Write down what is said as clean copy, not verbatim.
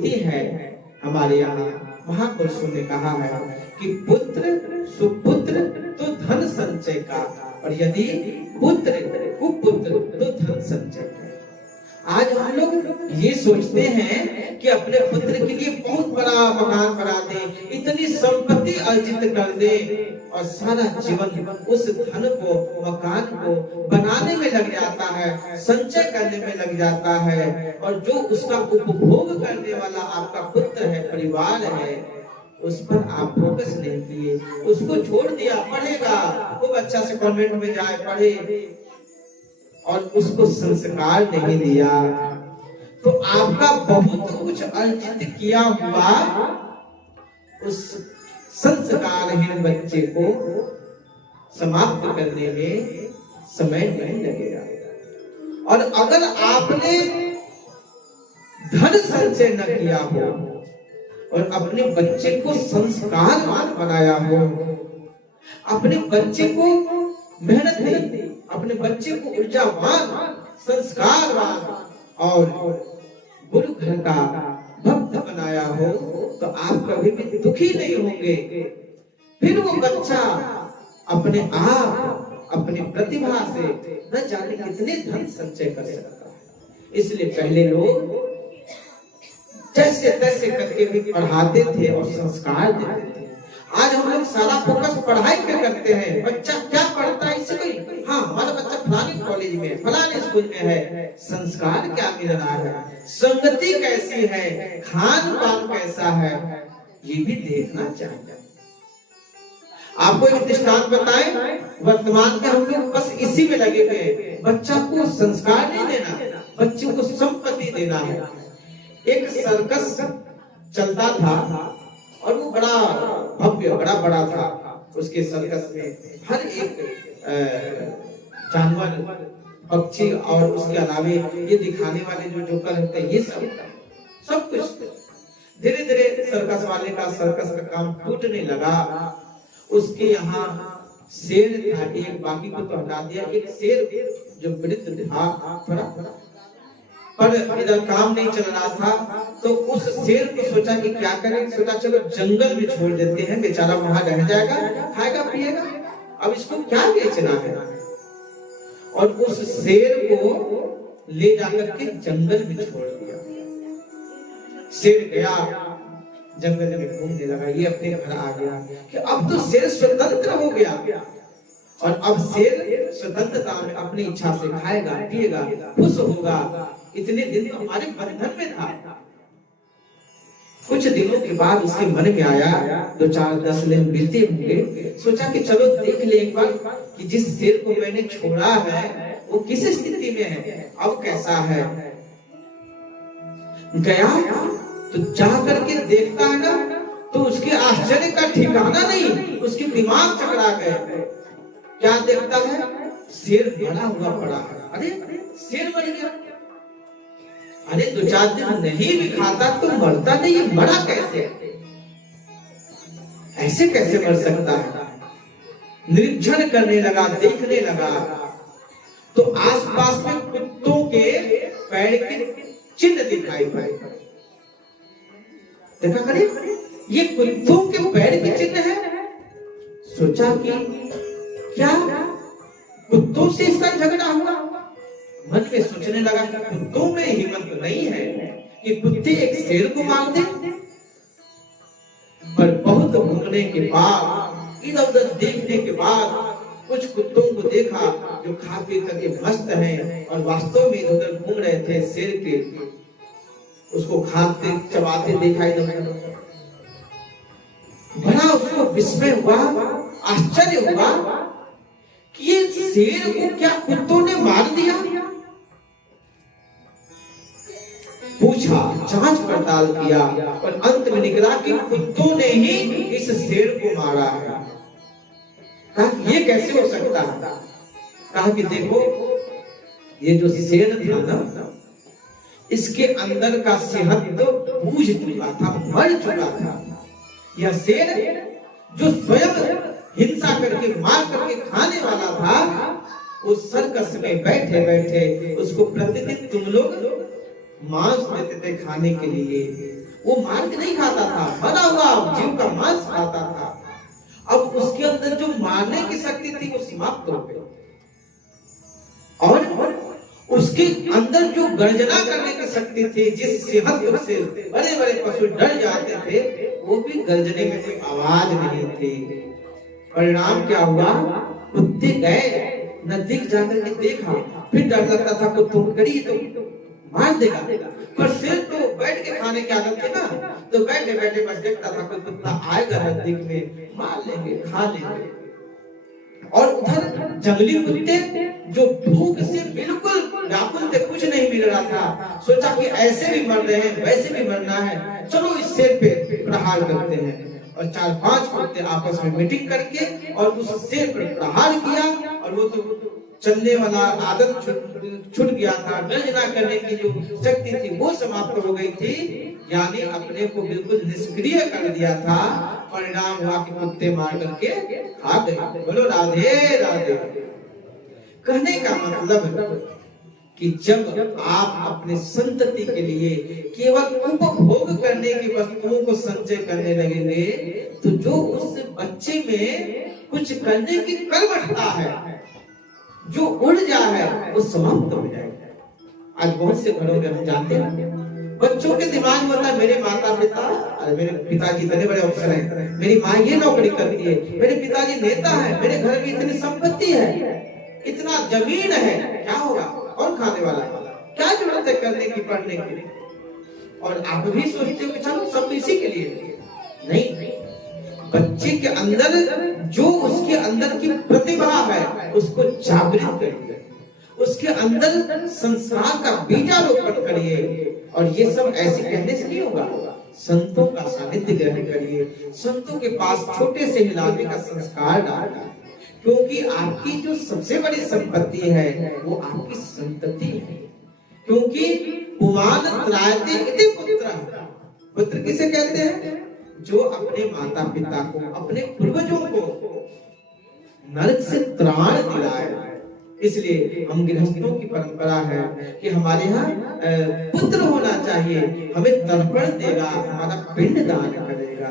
उक्ति है हमारे यहाँ महापुरुषों ने कहा है कि पुत्र सुपुत्र तो धन संचय का, और यदि पुत्र कुपुत्र तो धन संचय का। आज हम लोग ये सोचते हैं कि अपने पुत्र के लिए बहुत बड़ा मकान बना दें, इतनी संपत्ति अर्जित कर दें, और सारा जीवन उस धन को, मकान को बनाने में लग जाता है, संचय करने में लग जाता है, और जो उसका उपभोग करने वाला आपका पुत्र है, परिवार है, उस पर आप फोकस नहीं किए, उसको छोड़ दिया। पढ़ेगा खूब अच्छा से कॉन्वेंट में जाए, पढ़े, और उसको संस्कार नहीं दिया, तो आपका बहुत कुछ अर्जित किया हुआ उस संस्कारहीन बच्चे को समाप्त करने में समय नहीं लगेगा। और अगर आपने धन संचय न किया हो और अपने बच्चे को संस्कारवान बनाया हो, अपने बच्चे को मेहनत दी, अपने बच्चे को ऊर्जावान, संस्कारवान और गुरु घर का भक्त बनाया हो, तो आप कभी भी दुखी नहीं होंगे। फिर वो बच्चा अपने आप अपनी प्रतिभा से न जाने कितने धन संचय कर सकता है। इसलिए पहले लोग जैसे तैसे करके भी पढ़ाते थे और संस्कार देते थे। आज हम लोग सारा फोकस पढ़ाई पे करते हैं, बच्चा क्या पढ़ता है इससे कोई, हाँ हमारा बच्चा फलाने कॉलेज में, फलाने स्कूल में है, संस्कार क्या मिल रहा है, संगति कैसी है, खान पान कैसा है, ये भी देखना चाहिए। आपको एक दृष्टांत बताएं, वर्तमान में हम लोग बस इसी में लगे हुए, बच्चा को संस्कार नहीं देना, बच्चे को संपत्ति देना है। एक सर्कस चलता था और वो बड़ा भव्य, बड़ा बड़ा था। उसके सर्कस में हर एक जानवर, पक्षी और उसके अलावे ये दिखाने वाले जो जोकर होते हैं, ये सब कुछ। धीरे धीरे सर्कस वाले का सर्कस का काम टूटने लगा। उसके यहाँ शेर था एक, बाकी को तो हटा दिया। एक शेर जो वृद्ध था थोड़ा, पर इधर काम नहीं चल रहा था, तो उस शेर को सोचा कि क्या करें, सोचा चलो जंगल में छोड़ देते हैं, बेचारा वहां रह जाएगा, खाएगा पिएगा, अब इसको क्या बेचना है। और उस शेर को ले जाकर के जंगल में छोड़ दिया। शेर गया जंगल में घूमने लगा, ये अपने घर आ गया कि अब तो शेर स्वतंत्र हो गया, और अब शेर स्वतंत्रता में अपनी इच्छा से खाएगा पिएगा, खुश होगा। इतने दिन तो हमारे बंधन में था। कुछ दिनों के बाद उसके मन में आया, 2-4-10 दिन बीते होंगे, सोचा कि चलो देख ले एक बार कि जिस शेर को मैंने छोड़ा है वो किस स्थिति में है, अब कैसा है। गया तो जा करके देखता है ना, तो उसके आश्चर्य का ठिकाना नहीं, उसके दिमाग चकरा गए। क्या देखता है, शेर बड़ा हुआ पड़ा है। अरे शेर मर गया, अरे 2-4 दिन नहीं भी खाता तो मरता नहीं, मरा कैसे, ऐसे कैसे मर सकता है। निरीक्षण करने लगा, देखने लगा, तो आसपास में कुत्तों के पैर के चिन्ह दिखाई पड़े। देखा करे ये कुत्तों के पैर के चिन्ह है। सोचा कि क्या कुत्तों से इसका झगड़ा हुआ। मन में सोचने लगा कि कुत्तों में हिम्मत नहीं है कि कुत्ते एक शेर को मार दे। पर बहुत घूमने के बाद, इधर उधर देखने के बाद, कुछ कुत्तों को देखा जो खा पी करके मस्त हैं और वास्तव में इधर उधर घूम रहे थे शेर के, उसको खाते चबाते देखा। बड़ा उसको विस्मय हुआ, आश्चर्य हुआ कि ये शेर को क्या कुत्तों ने मार दिया। पूछा, जांच पड़ताल किया, और अंत में निकला कि कुत्तों ने ही इस शेर को मारा है। कहा ये कैसे हो सकता है। कहा कि देखो ये जो शेर था ना, इसके अंदर का सेहत तो बूझ चुका था, मर चुका था। यह शेर जो स्वयं हिंसा करके मार करके खाने वाला था, उस सर्कस में बैठे बैठे उसको प्रतिदिन तुम लोग मांस देते थे खाने के लिए। वो मांस नहीं खाता था, मरा हुआ जीव का मांस खाता था। अब उसके अंदर जो मारने की शक्ति थी वो समाप्त हो गई, और उसके अंदर जो गर्जना करने की शक्ति थी, जिस सिंहत्व से बड़े बड़े पशु डर जाते थे, वो भी गर्जने में कोई आवाज नहीं थी। परिणाम क्या हुआ? कुत्ते गए नजदीक जाकर के देखा, फिर डर लगता था कुत्तों को कड़ी तो मार देगा, पर शेर तो बैठ के खाने की आदत है ना, तो बैठे बैठे बस देखता था कोई कुत्ता आएगा नजदीक में, मार लेंगे, खा लेंगे। और उधर जंगली कुत्ते जो भूख से बिल्कुल व्याकुल थे, कुछ नहीं मिल रहा था, सोचा कि ऐसे भी मर रहे हैं वैसे भी मरना है, चलो इस शेर पे प्रहार करते हैं। और 4-5 कुत्ते आपस में मीटिंग करके और उस शेर पर प्रहार किया, और वो तो चलने वाला आदत छूट गया था, गर्जना करने की जो शक्ति थी वो समाप्त हो गई थी, यानी अपने को बिल्कुल निष्क्रिय कर दिया था। परिणाम हुआ कि कुत्ते मार करके खा गए। बोलो राधे राधे। कहने का मतलब कि जब आप अपने संतति के लिए केवल उपभोग करने की वस्तुओं को संचय करने लगेंगे, तो जो उस बच्चे में कुछ करने की कर्मठता है, जो ऊर्जा है, वो समाप्त हो जाएगा। आज बहुत से घरों में हम जानते हैं, बच्चों के दिमाग में होता है मेरे माता पिता, मेरे पिताजी इतने बड़े अफसर हैं, मेरी माँ ये नौकरी करती है, मेरे पिताजी नेता है, मेरे घर में इतनी संपत्ति है, इतना जमीन है, क्या होगा, कौन खाने वाला है, क्या जरूरत है करने की, पढ़ने की। और आप भी सोचते हो कि चलो सब इसी के लिए नहीं, बच्चे के अंदर जो उसके अंदर की प्रतिभा है उसको जागृत करिए, उसके अंदर संस्कार का बीजारोपण करिए। और ये सब ऐसे कहने से नहीं होगा, संतों का सानिध्य ग्रहण करिए, संतों के पास छोटे से हिलाने का संस्कार डालिए, क्योंकि आपकी जो सबसे बड़ी संपत्ति है वो आपकी संतति है। क्योंकि पुमान त्रायते इति पुत्र, पुत्र किसे कहते हैं? जो अपने माता पिता को, अपने पूर्वजों को नरक से त्राण दिलाए। इसलिए हम गृहस्थों की परंपरा है कि हमारे यहाँ पुत्र होना चाहिए, हमें तर्पण देगा, हमारा पिंड दान करेगा।